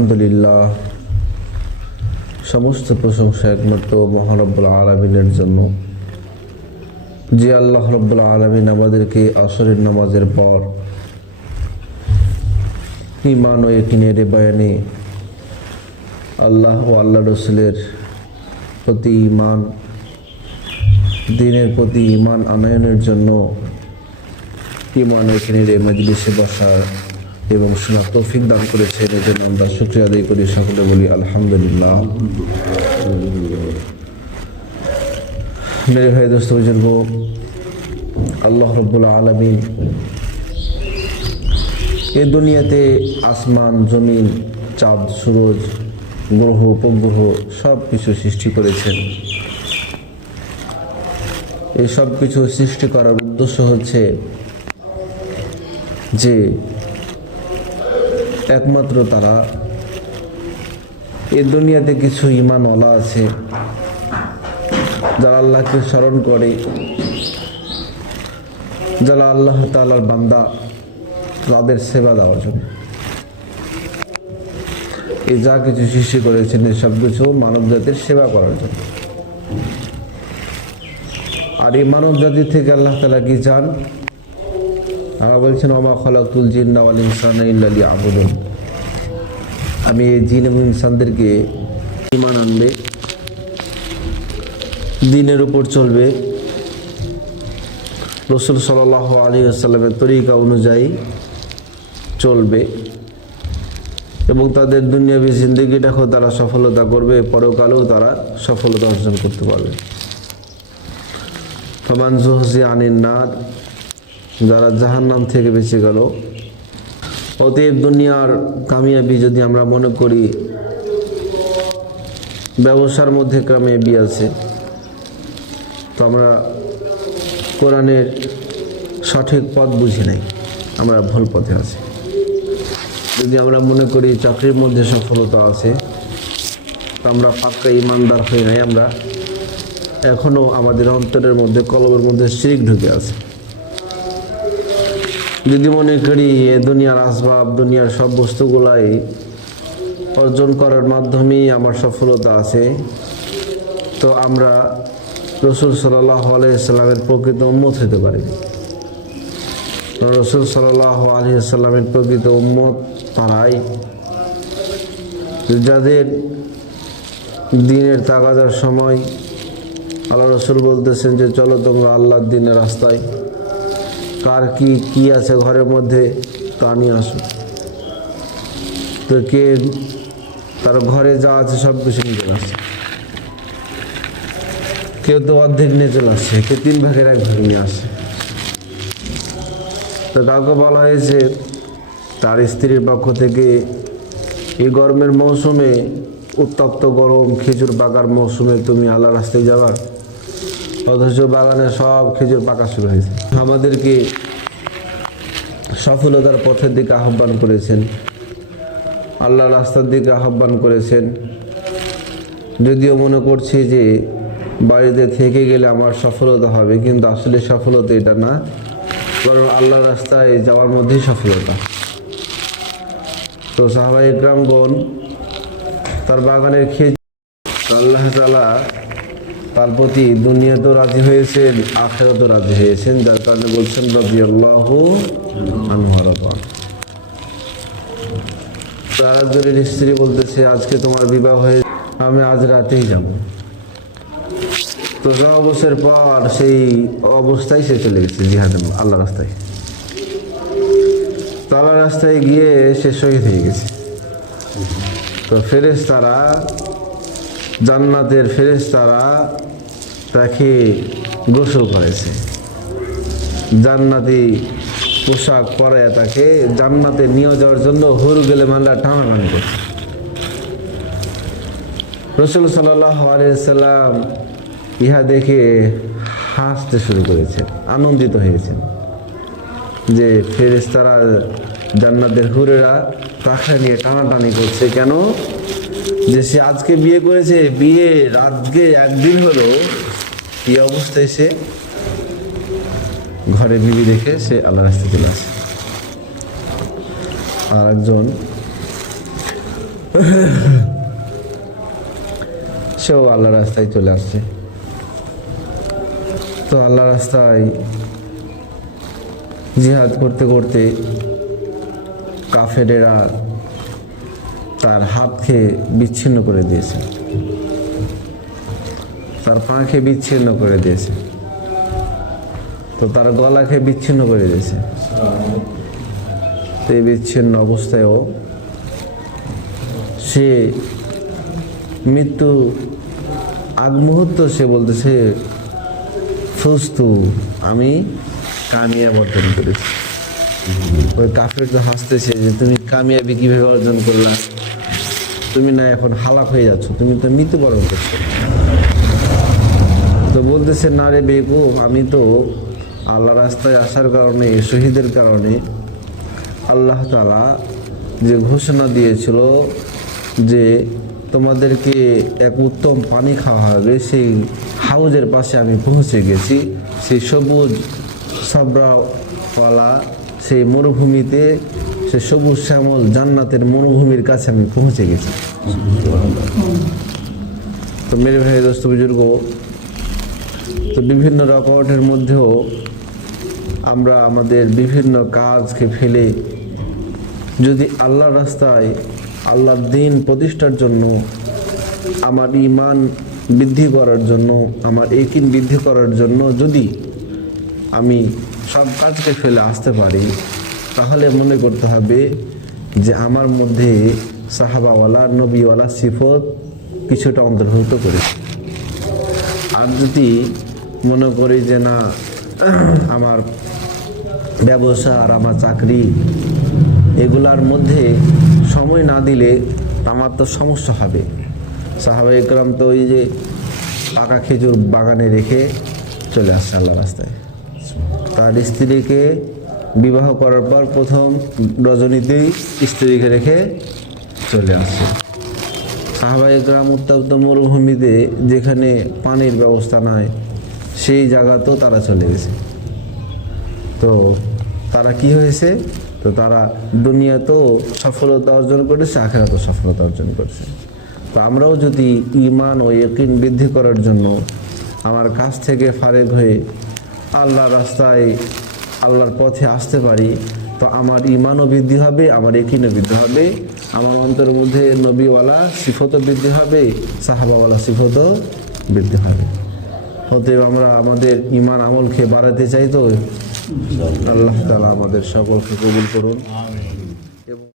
আলহামদুলিল্লাহ। সমস্ত প্রশংসা একমাত্র মহারব্বুল আলমিনের জন্য। যে আল্লাহ রব্বুল আলমিন আমাদেরকে আসরের নামাজের পর ইমান ও একিনের বয়ানে আল্লাহ ও আল্লাহ রসুলের প্রতি ইমান দিনের প্রতি ইমান আনয়নের জন্য ইমান ও এই মজলিসে বসার এবং শোনা তৌফিক দান করেছেন এই জন্য আমরা শুক্রিয়া আদায় করি। সকলে বলি আলহামদুলিল্লাহ। মেরে ভাই, দোস্ত, বুজুর্গ, আল্লাহ রব্বুল আলমিন এ দুনিয়াতে আসমান, জমিন, চাঁদ, সুরজ, গ্রহ, উপগ্রহ সব কিছু সৃষ্টি করেছেন। এই সব কিছু সৃষ্টি করার উদ্দেশ্য হচ্ছে যে একমাত্র তারা। এ দুনিয়াতে কিছু ইমানওয়ালা আছে, যারা আল্লাহকে স্মরণ করে, যারা আল্লাহ তালার বান্দা, তাদের সেবা দেওয়ার জন্য। এই যা কিছু সৃষ্টি করেছেন সব কিছু মানব জাতির সেবা করার জন্য। আর এই মানব জাতি থেকে আল্লাহ তালা কি চান? আমরা বলছেন অমা খলাকুল জিন্না ওয়াল ইনসানা ইল্লালি আবুদুন আমি জিন এবং ইনসানদেরকে ইমান আনবে, দিনের উপর চলবে। রসুল সাল আলী আসসালামের তরিকা অনুযায়ী চলবে এবং তাদের দুনিয়াবী জিন্দগিটাকেও তারা সফলতা করবে, পরকালেও তারা সফলতা অর্জন করতে পারবে। ফমান জুহসি আনিন নার যারা জাহান্নাম থেকে বেঁচে গেল। অতএব দুনিয়ার কামিয়াবি যদি আমরা মনে করি, ব্যবসার মধ্যে কামিয়াবি আছে, তো আমরা কোরআনের সঠিক পথ বুঝি নাই, আমরা ভুল পথে আছি। যদি আমরা মনে করি চাকরির মধ্যে সফলতা আছে, তো আমরা পাক্কা ইমানদার হয়ে নাই আমরা এখনও আমাদের অন্তরের মধ্যে কলমের মধ্যে শিরিক ঢুকে আছে। যদি মনে করি এ দুনিয়ার আসবাব, দুনিয়ার সব বস্তুগুলাই অর্জন করার মাধ্যমেই আমার সফলতা আছে, তো আমরা রসুল সাল্লাহ আলাইসাল্লামের প্রকৃত উম্মত হতে পারি। রসুল সাল্লাহ আলহিসাল্লামের প্রকৃত উম্মত তারাই। যাদের দিনের তাগাজার সময় আল্লাহ রসুল বলতেছেন যে, চলো তোমরা আল্লাহর দিনের রাস্তায় কার কি কি আছে ঘরের মধ্যে, তা নিয়ে আসো তো কে তার ঘরে যা আছে সব কিছু নিয়ে চলে আসছে। কেউ তো অর্ধেক নিয়ে চলে আসছে, কেউ তিন ভাগের এক ভাগ নিয়ে আসে তো কাউকে বলা হয়েছে, তার স্ত্রীর পক্ষ থেকে এই গরমের মৌসুমে উত্তপ্ত গরম, খেজুর পাকার মৌসুমে তুমি আল্লাহ রাস্তায় যাবা? অথচ বাগানে সব খেজুর পাকা শুরু হয়েছে। আমাদেরকে সফলতার পথের দিকে আহ্বান করেছেন। আল্লাহ রাস্তার দিকে আহ্বান করেছেন। যদিও মনে করছি যে বাড়িতে থেকে গেলে আমার সফলতা হবে, কিন্তু আসলে সফলতা এটা না। কারণ আল্লাহ রাস্তায় যাওয়ার মধ্যেই সফলতা। তো সাহাবাই ইকরামগণ তার বাগানের খেজুর আল্লাহ তালা তার প্রতি দুনিয়াতেও রাজি হয়েছেন, আখেরাতেও রাজি হয়েছেন, যার কারণে বলছেন রবি আল্লাহ আনহারবা তার একজনের স্ত্রী বলতেছে, আজকে তোমার বিবাহ হয়ে আমি আজ রাতেই যাব। তো ছ বছর পর সেই অবস্থায় সে চলে গেছে জিহাদ আল্লাহ রাস্তায়। তো আল্লাহ রাস্তায় গিয়ে সে শহীদ হয়ে গেছে। তো ফেরেস তারা জান্নাতের ফেরেস তারা তাকে গোসল করেছে জান্নাতি পোশাক পরে তাকে জান্নাতে নিয়ে যাওয়ার জন্য হুর গেলে মাল্লা টানাটানি করছে। রসুল সাল্লাম ইহা দেখে হাসতে শুরু করেছেন, আনন্দিত হয়েছেন যে ফেরেস্তারা জান্নাতের হুরেরা তাকে নিয়ে টানাটানি করছে। কেন? যে সে আজকে বিয়ে করেছে, বিয়ে আজকে একদিন হলো এই অবস্থায় সে? ঘরে বিবি রেখে সে আল্লাহ রাস্তায় চলে আসে। আর একজন সেও আল্লাহ রাস্তায় চলে আসছে। তো আল্লাহ রাস্তায় জিহাদ করতে করতে কাফেরেরা তার হাত খেয়ে বিচ্ছিন্ন করে দিয়েছে। তার পা খেয়ে বিচ্ছিন্ন করে দিয়েছে। তো তার গলা খেয়ে বিচ্ছিন্ন করে দিয়েছে। এই বিচ্ছিন্ন অবস্থায়ও সে মৃত্যু আগ মুহূর্ত সে বলতেছে, ফুস্তু, আমি কামিয়াব অর্জন করেছি। ওই কাফের তো হাসতেছে যে, তুমি কামিয়াবি কীভাবে অর্জন করলা? তুমি না এখন হালাক হয়ে যাচ্ছ, তুমি তো মৃত্যুবরণ করছ। তো বলতেছে, না রে বেকুব আমি তো আল্লাহ রাস্তায় আসার কারণে, শহীদের কারণে আল্লাহ তালা যে ঘোষণা দিয়েছিল যে তোমাদেরকে এক উত্তম পানি খাওয়া হবে, সেই হাউজের পাশে আমি পৌঁছে গেছি। সেই সবুজ সাবরাওয়ালা, সেই মরুভূমিতে সে সবুজ শ্যামল জান্নাতের মরুভূমির কাছে আমি পৌঁছে গেছি। তো মেরে ভাই, দোস্ত বুজুর্গ, তো বিভিন্ন রকমের মধ্যেও আমরা আমাদের বিভিন্ন কাজকে ফেলে যদি আল্লাহর রাস্তায় আল্লাহর দিন প্রতিষ্ঠার জন্য, আমার ইমান বৃদ্ধি করার জন্য, আমার একিন বৃদ্ধি করার জন্য যদি আমি সব কাজকে ফেলে আসতে পারি তাহলে মনে করতে হবে যে আমার মধ্যে সাহাবাওয়ালা, নবীওয়ালা সিফত কিছুটা অন্তর্ভুক্ত করেছে। আর যদি মনে করি যে না, আমার ব্যবসা আর আমার চাকরি এগুলার মধ্যে সময় না দিলে আমার তো সমস্যা হবে। সাহাবা ইকরাম তো ওই যে পাকা খেজুর বাগানে রেখে চলে আসছে আল্লাহ রাস্তায়। তার স্ত্রীকে বিবাহ করার পর প্রথম রজনীতেই স্ত্রীকে রেখে চলে আসছে সাহাবাই গ্রাম উত্তপ্ত মরুভূমিতে যেখানে পানির ব্যবস্থা নাই, সেই জায়গাতেও তারা চলে গেছে। তো তারা কি হয়েছে? তো তারা দুনিয়াতেও সফলতা অর্জন করেছে, আখেরাতেও সফলতা অর্জন করেছে। তো আমরাও যদি ইমান ও ইকিন বৃদ্ধি করার জন্য আমার কাছ থেকে ফারেক হয়ে আল্লাহ রাস্তায় আল্লাহর পথে আসতে পারি, তো আমার ইমানও বৃদ্ধি হবে, আমার একিনও বৃদ্ধি হবে, আমার অন্তরের মধ্যে নবীওয়ালা সিফতও বৃদ্ধি হবে, সাহাবাওয়ালা সিফতও বৃদ্ধি হবে। অতএব আমরা আমাদের ইমান আমলকে বাড়াতে চাই তো, আল্লাহ তালা আমাদের সকলকে কবুল করুন।